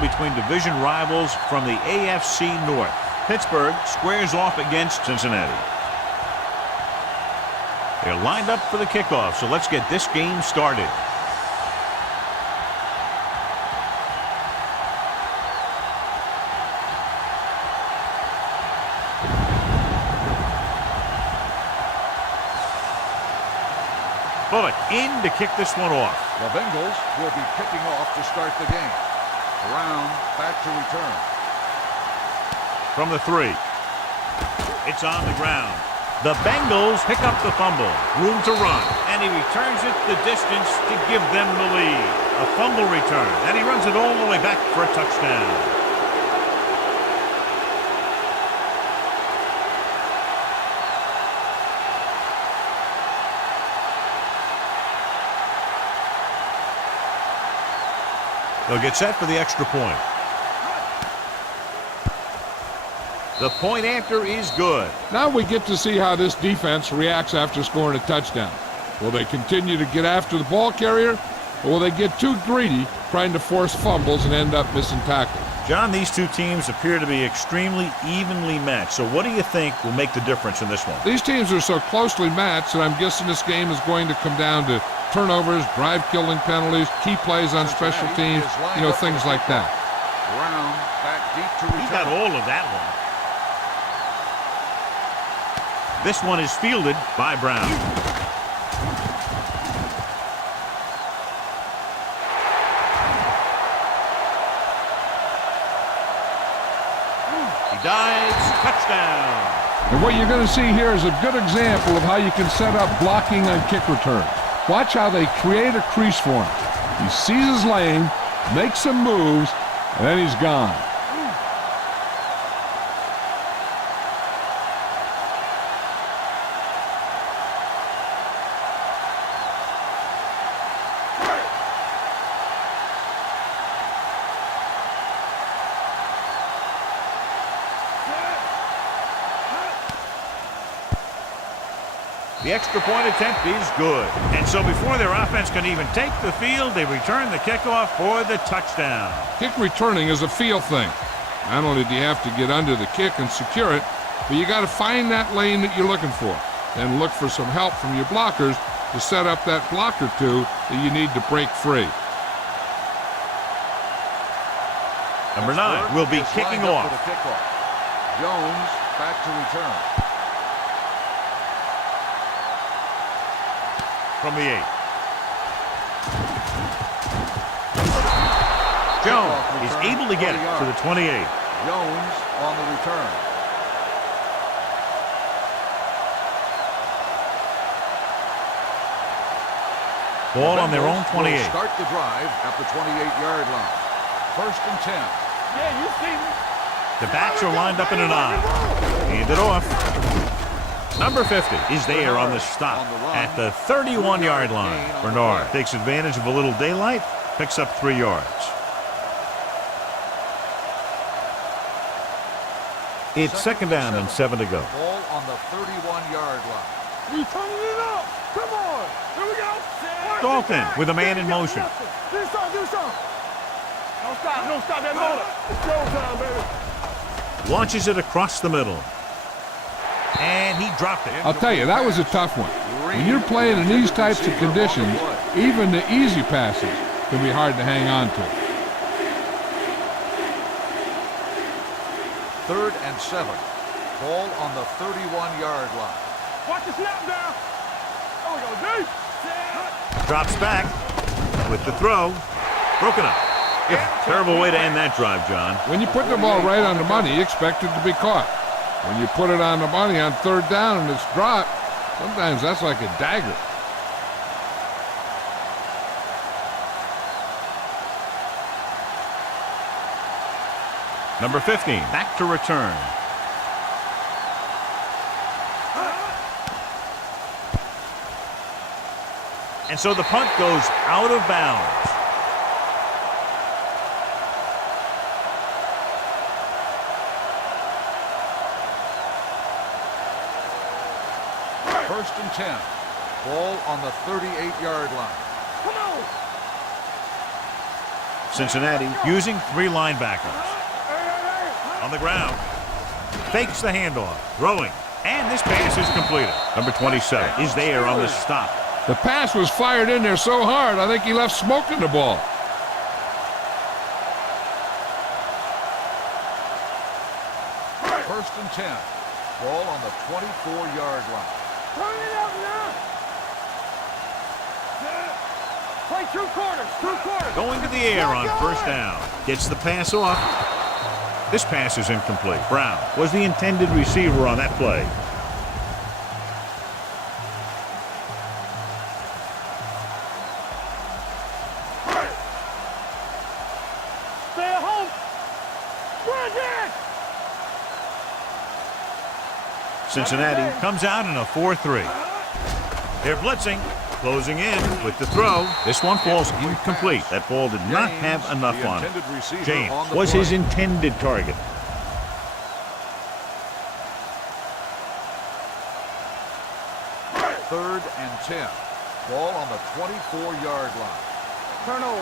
between division rivals from the AFC North. Pittsburgh squares off against Cincinnati. They're lined up for the kickoff, so let's get this game started. Bullock in to kick this one off. The Bengals will be kicking off to start the game. Brown back to return. From the 3. It's on the ground. The Bengals pick up the fumble. Room to run. And he returns it the distance to give them the lead. A fumble return. And he runs it all the way back for a touchdown. They'll get set for the extra point. The point after is good. Now we get to see how this defense reacts after scoring a touchdown. Will they continue to get after the ball carrier, or will they get too greedy trying to force fumbles and end up missing tackles? John, these two teams appear to be extremely evenly matched. So what do you think will make the difference in this one? These teams are so closely matched that I'm guessing this game is going to come down to turnovers, drive-killing penalties, key plays on special teams, things like that. Brown back deep to return. He got all of that one. This one is fielded by Brown. He dives, touchdown. And what you're going to see here is a good example of how you can set up blocking on kick returns. Watch how they create a crease for him. He sees his lane, makes some moves, and then he's gone. The extra point attempt is good. And so before their offense can even take the field, they return the kickoff for the touchdown. Kick returning is a feel thing. Not only do you have to get under the kick and secure it, but you got to find that lane that you're looking for. Then look for some help from your blockers to set up that block or two that you need to break free. Number 9 will be kicking off. Jones back to return. From the 8. Jones is able to get it to the 28. Jones on the return. Ball on their own 28. Start the drive at the 28-yard line. 1st and 10. Yeah, you see me. The backs are lined up in an I. Hand it off. Number 50 is there on the stop at the 31-yard line. Bernard takes advantage of a little daylight, picks up 3 yards. It's 2nd down and 7 to go. Ball on the 31-yard line. We turning it up. Come on. Here we go. Dalton with a man in motion. Do something. Don't stop that motor. It's showtime, baby. Launches it across the middle. And he dropped it. I'll tell you, that was a tough one. When you're playing in these types of conditions, even the easy passes can be hard to hang on to. 3rd and 7. Ball on the 31-yard line. Watch the snap down. There we go, deep. Drops back with the throw. Broken up. Terrible way to end that drive, John. When you put the ball right on the money, you expect it to be caught. When you put it on the money on 3rd down and it's dropped, sometimes that's like a dagger. Number 15, back to return. And so the punt goes out of bounds. First and 10. Ball on the 38-yard line. Come on. Cincinnati using 3 linebackers. On the ground. Fakes the handoff. Throwing. And this pass is completed. Number 27 is there on the stop. The pass was fired in there so hard, I think he left smoke in the ball. First and 10. Ball on the 24-yard line. Turn it up now. Play 2 quarters. 2 quarters. Going to the air on first down. Gets the pass off. This pass is incomplete. Brown was the intended receiver on that play. Stay at home. Run it. Cincinnati comes out in a 4-3. They're blitzing. Closing in with the throw. This one falls incomplete. That ball did not have enough on it. James was his intended target. Third and 10. Ball on the 24-yard line. Turnover.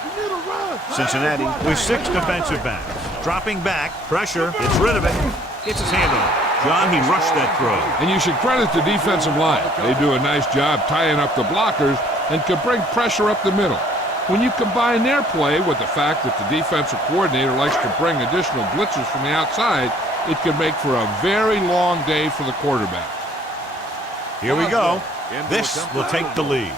You need to run. Cincinnati with 6 defensive backs. Dropping back. Pressure. Gets rid of it. Gets his hand on it. John, he rushed that throw. And you should credit the defensive line. They do a nice job tying up the blockers and can bring pressure up the middle. When you combine their play with the fact that the defensive coordinator likes to bring additional blitzers from the outside, it can make for a very long day for the quarterback. Here we go. This will take the lead.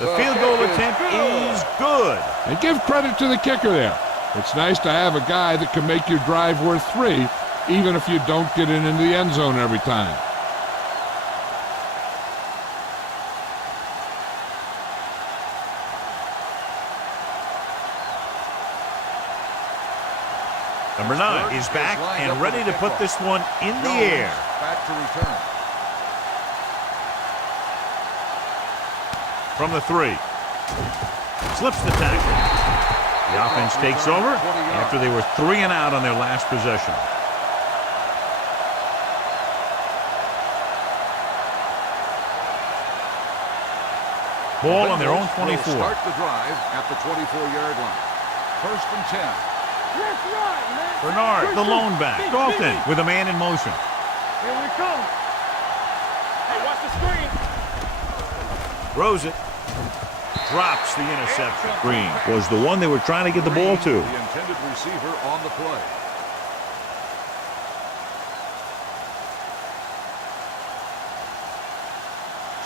The field goal attempt is good. And give credit to the kicker there. It's nice to have a guy that can make your drive worth 3, even if you don't get it into the end zone every time. Number 9 is back and ready to put this one in the air. Back to return. From the 3. Slips the tackle. The offense takes over after they were 3 and out on their last possession. Ball on their own 24. Start the drive at the 24-yard line. First and 10. Bernard, the lone back. Dalton with a man in motion. Here we come. Hey, watch the screen. Throws it. Drops the interception. Green was the one they were trying to get the ball to. The intended receiver on the play.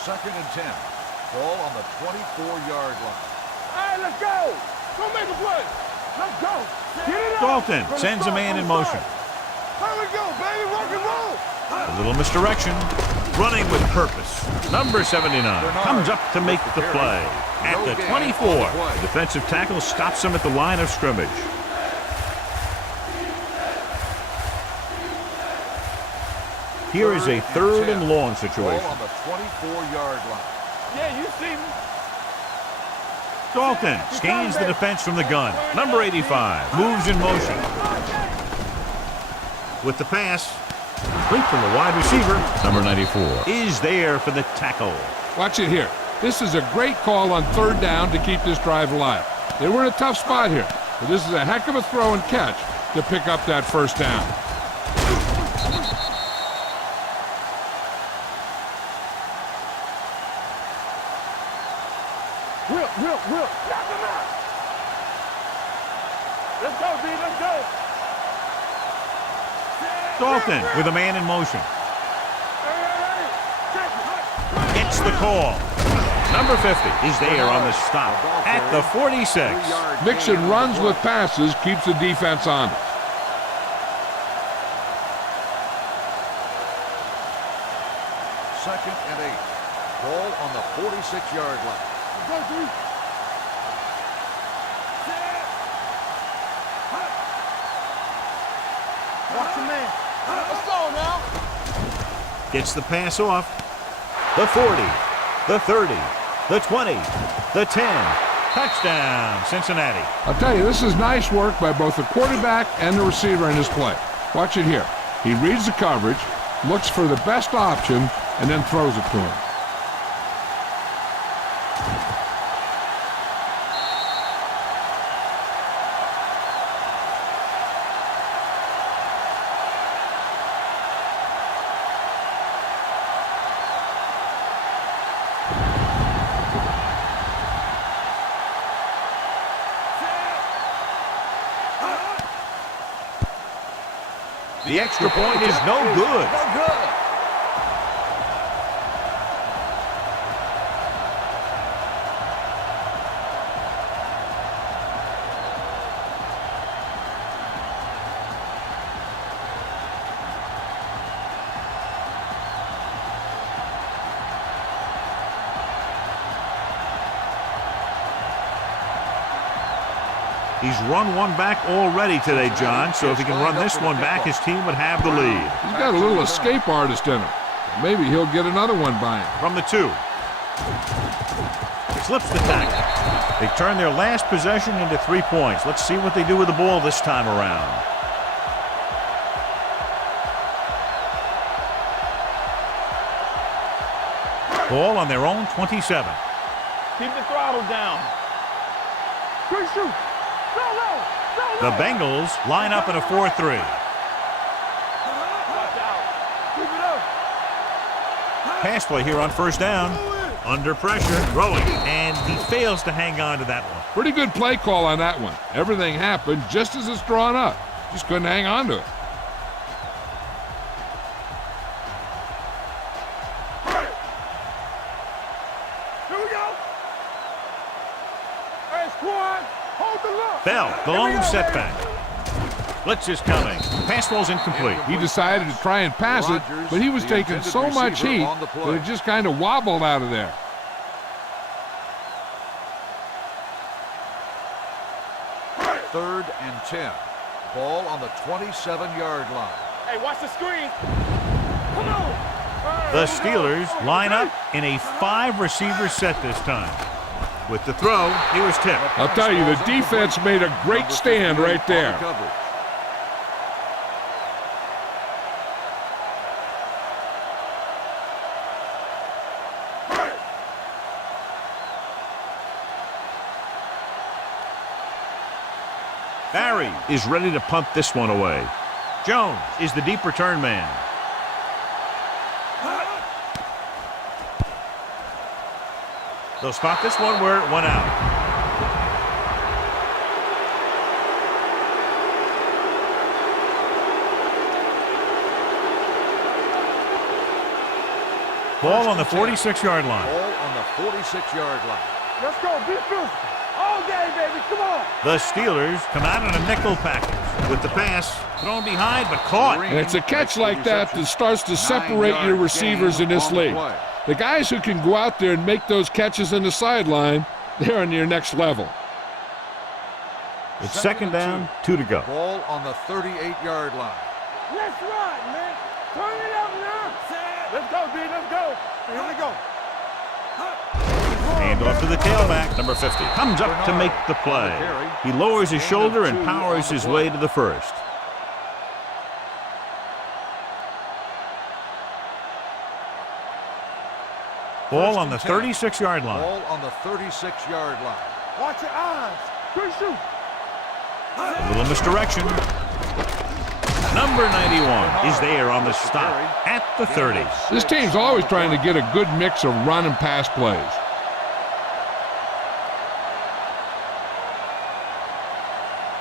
Second and 10. Ball on the 24-yard line. All right, let's go. Go make a play. Let's go. Get it up. Dalton sends a man in motion. Here we go, baby. Rock and roll. A little misdirection. Running with purpose. Number 79 comes up to make the play. At the 24, the defensive tackle stops him at the line of scrimmage. Here is a 3rd and long situation. Ball on the 24-yard line. Yeah, you see me. Dalton scans the defense from the gun. Number 85 moves in motion. With the pass, complete from the wide receiver. Number 94 is there for the tackle. Watch it here. This is a great call on 3rd down to keep this drive alive. They were in a tough spot here, but this is a heck of a throw and catch to pick up that 1st down. Whip. Knock him out. Let's go, D. Let's go. Dalton with a man in motion. Gets the call. Number 50 is there on the stop at the 46. Mixing runs with passes keeps the defense honest. Second and 8. Ball on the 46-yard line. Go, D. Watch the man. Let's go now. Gets the pass off. The 40, the 30, the 20, the 10. Touchdown, Cincinnati. I'll tell you, this is nice work by both the quarterback and the receiver in this play. Watch it here. He reads the coverage, looks for the best option, and then throws it to him. The extra point is no good. No good. He's run one back already today, John, so if he can run this one back, his team would have the lead. He's got a little escape artist in him. Maybe he'll get another one by him. From the 2. Slips the tackle. They turn their last possession into 3 points. Let's see what they do with the ball this time around. Ball on their own 27. Keep the throttle down. Quick shoot. The Bengals line up in a 4-3. Watch out. Keep it up. Pass play here on first down. Under pressure, throwing, and he fails to hang on to that one. Pretty good play call on that one. Everything happened just as it's drawn up. Just couldn't hang on to it. Here we go. Hey, squad. Hold the look. Bell, the lone setback. Blitz is coming. Pass ball's incomplete. He decided to try and pass it, but he was taking so much heat that it just kind of wobbled out of there. Third and 10. Ball on the 27-yard line. Hey, watch the screen. Come on. The Steelers line up in a 5-receiver set this time. With the throw, he was tipped. I'll tell you, the defense made a great stand right there. Barry is ready to punt this one away. Jones is the deep return man. They'll spot this one where it went out. Ball on the 46-yard line. Ball on the 46-yard line. Let's go. Be physical. All day, baby. Come on. The Steelers come out in a nickel package with the pass thrown behind but caught. And it's a catch like that that starts to separate your receivers in this league. The guys who can go out there and make those catches on the sideline, they're on your next level. It's second down, 2 to go. Ball on the 38-yard line. Let's ride, man. Turn it up now. Let's go, D. Let's go. Here we go. Hand off to the tailback, number 50. Comes up to make the play. He lowers his shoulder and powers his way to the first. Ball on the 36-yard line. Ball on the 36-yard line. Watch your eyes. Quick shoot. A little misdirection. Number 91 is there on the stop at the 30. This team's always trying to get a good mix of run and pass plays.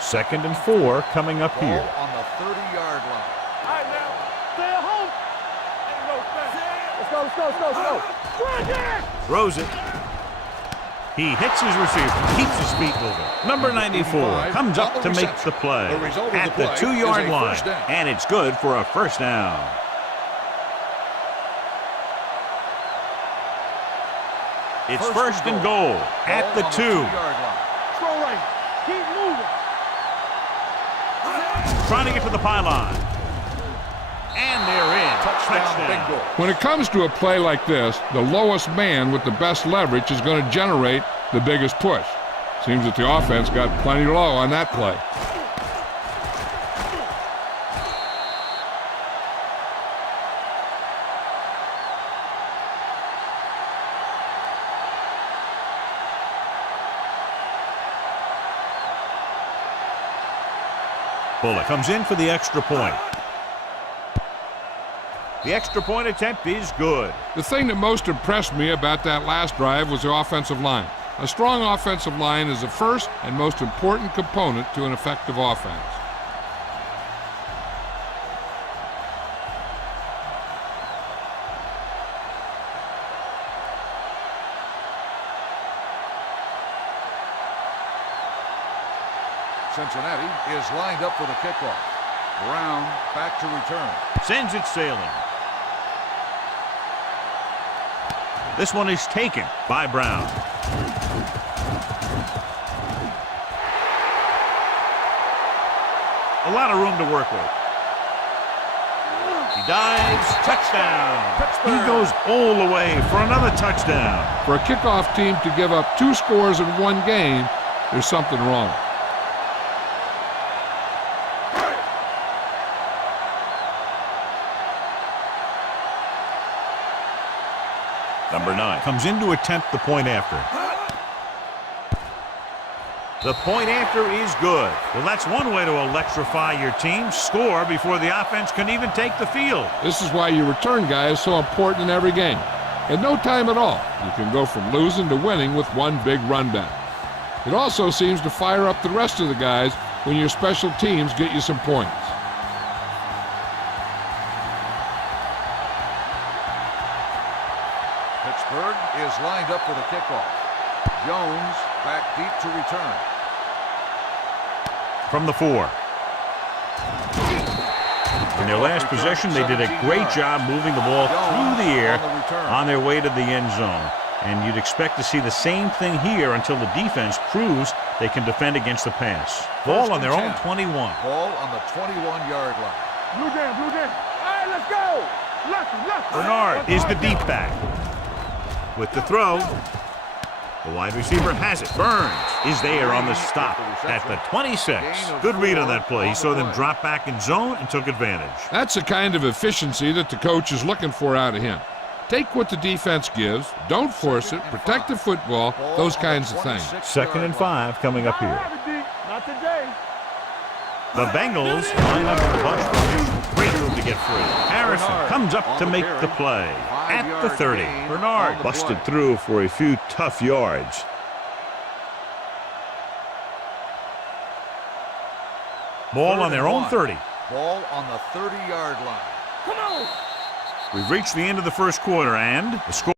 Second and 4 coming up here. Ball on the 30-yard line. All right, now. Stay at home. Let's go, let's go, let's go, let's go. Right there. Throws it. He hits his receiver, keeps his feet moving. Number 94 comes up to make the play at the 2-yard line, and it's good for a first down. It's first and goal at the 2. Throw right. Keep moving. Trying to get to the pylon. And they're in. Touchdown. When it comes to a play like this, the lowest man with the best leverage is going to generate the biggest push. Seems that the offense got plenty low on that play. Bullock comes in for the extra point. The extra point attempt is good. The thing that most impressed me about that last drive was the offensive line. A strong offensive line is the first and most important component to an effective offense. Cincinnati is lined up for the kickoff. Brown back to return. Sends it sailing. This one is taken by Brown. A lot of room to work with. He dives, touchdown. Pittsburgh. He goes all the way for another touchdown. For a kickoff team to give up 2 scores in one game, there's something wrong. Number 9 comes in to attempt the point after. The point after is good. Well, that's one way to electrify your team. Score before the offense can even take the field. This is why your return guy is so important in every game. In no time at all, you can go from losing to winning with one big run back. It also seems to fire up the rest of the guys when your special teams get you some points. Pittsburgh is lined up for the kickoff. Jones back deep to return. From the 4. In their last possession, they did a great job moving the ball through the air on their way to the end zone. And you'd expect to see the same thing here until the defense proves they can defend against the pass. Ball on their own 21. Ball on the 21-yard line. Blue jam, blue jam. All right, let's go. Left. Bernard is the deep back. With the throw, the wide receiver has it. Burns is there on the stop at the 26. Good read on that play. He saw them drop back in zone and took advantage. That's the kind of efficiency that the coach is looking for out of him. Take what the defense gives, don't force it, protect the football, those kinds of things. 2nd and 5 coming up here. Not today. The Bengals line up in a bunch formation. Great room to get free. Harrison comes up to make the play at the 30. Bernard busted through for a few tough yards. Ball on their own 30. Ball on the 30-yard line. Come on. We've reached the end of the first quarter, and the score